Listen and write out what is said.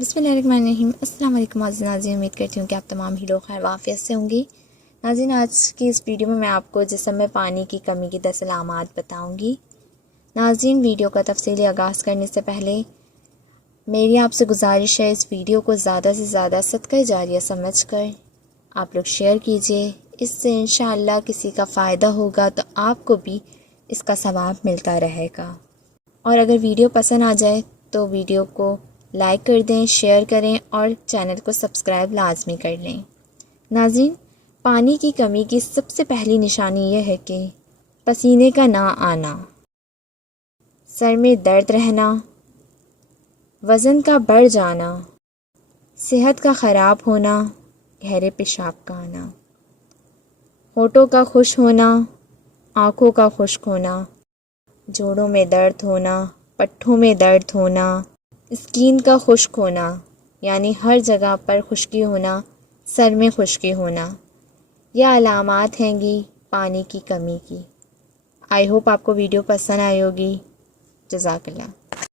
بسم اللہ الرحمن الرحیم۔ السلام علیکم عزیز ناظرین، امید کرتی ہوں کہ آپ تمام ہی لوگ خیر وافیت سے ہوں گی۔ ناظرین، آج کی اس ویڈیو میں آپ کو جسم میں پانی کی کمی کی 10 علامات بتاؤں گی۔ ناظرین، ویڈیو کا تفصیلی آغاز کرنے سے پہلے میری آپ سے گزارش ہے، اس ویڈیو کو زیادہ سے زیادہ صدقہ جاریہ سمجھ کر آپ لوگ شیئر کیجئے۔ اس سے انشاءاللہ کسی کا فائدہ ہوگا تو آپ کو بھی اس کا ثواب ملتا رہے گا۔ اور اگر ویڈیو پسند آ جائے تو ویڈیو کو لائک کر دیں، شیئر کریں اور چینل کو سبسکرائب لازمی کر لیں۔ ناظرین، پانی کی کمی کی سب سے پہلی نشانی یہ ہے کہ پسینے کا نہ آنا، سر میں درد رہنا، وزن کا بڑھ جانا، صحت کا خراب ہونا، گہرے پیشاب کا آنا، ہونٹوں کا خشک ہونا، آنکھوں کا خشک ہونا، جوڑوں میں درد ہونا، پٹھوں میں درد ہونا، اسکین کا خشک ہونا یعنی ہر جگہ پر خشکی ہونا، سر میں خشکی ہونا، یہ علامات ہیں گی پانی کی کمی کی۔ آئی ہوپ آپ کو ویڈیو پسند آئی ہوگی۔ جزاک اللہ۔